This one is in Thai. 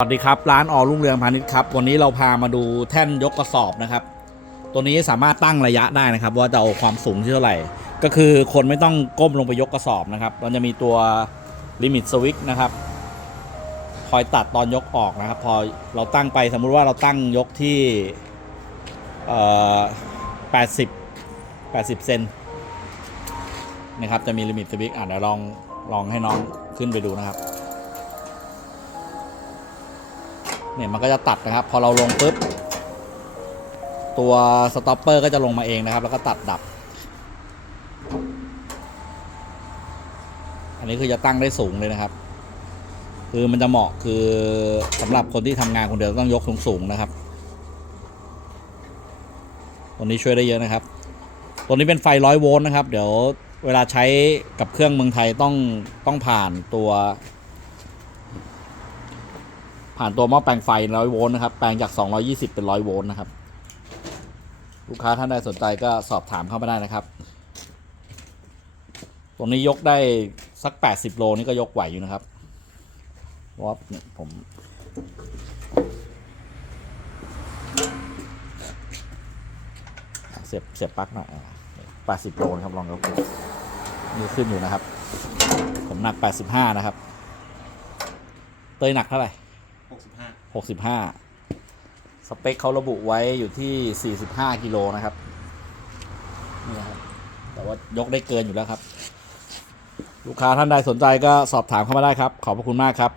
สวัสดีครับ ร้านออรุ่งเรืองพาณิชย์ครับ วันนี้เราพามาดูแท่นยกกระสอบนะครับ ตัวนี้สามารถตั้งระยะได้นะครับ ว่าจะเอาความสูงที่เท่าไหร่ ก็คือคนไม่ต้องก้มลงไปยกกระสอบนะครับมันจะมีตัวลิมิตสวิ t นะครับ คอยตัดตอนยกออกนะครับ พอเราตั้งไปสมมุติว่าเราตั้งยกที่เอ่อ80 80เซนนะครับจะมีลิมิตสวิ t อะเดี๋ยวลองลองให้น้องขึ้นไปดูนะครับ เนี่ยมันก็จะตัดนะครับ พอเราลงปุ๊บ ตัวสต็อปเปอร์ก็จะลงมาเองนะครับ แล้วก็ตัดดับ อันนี้คือจะตั้งได้สูงเลยนะครับ คือมันจะเหมาะคือสำหรับคนที่ทำงานคนเดียวต้องยกสูงๆนะครับตัวนี้ช่วยได้เยอะนะครับ ตัวนี้เป็นไฟร้อยโวลต์นะครับ เดี๋ยวเวลาใช้กับเครื่องเมืองไทยต้องต้องผ่านตัว ผ่านตัวหม้อแปลงไฟ 100 โวลต์นะครับ แปลงจาก 220 เป็น 100 โวลต์นะครับ ลูกค้าท่านใดสนใจก็สอบถามเข้ามาได้นะครับ ตรงนี้ยกได้สัก 80 โลนี่ก็ยกไหวอยู่นะครับว่าเนี่ยผมเสียบเสียบปลั๊กหน่อยแปดสิบโลนะครับ ลองยกดูนี่ขึ้นอยู่นะครับ ผมหนัก 85 นะครับ เตยหนักเท่าไหร่ 65 สเปคเขาระบุไว้อยู่ที่ 45 กิโลนะครับ นี่นะครับ แต่ว่ายกได้เกินอยู่แล้วครับ ลูกค้าท่านใดสนใจก็สอบถามเข้ามาได้ครับ ขอบพระคุณมากครับ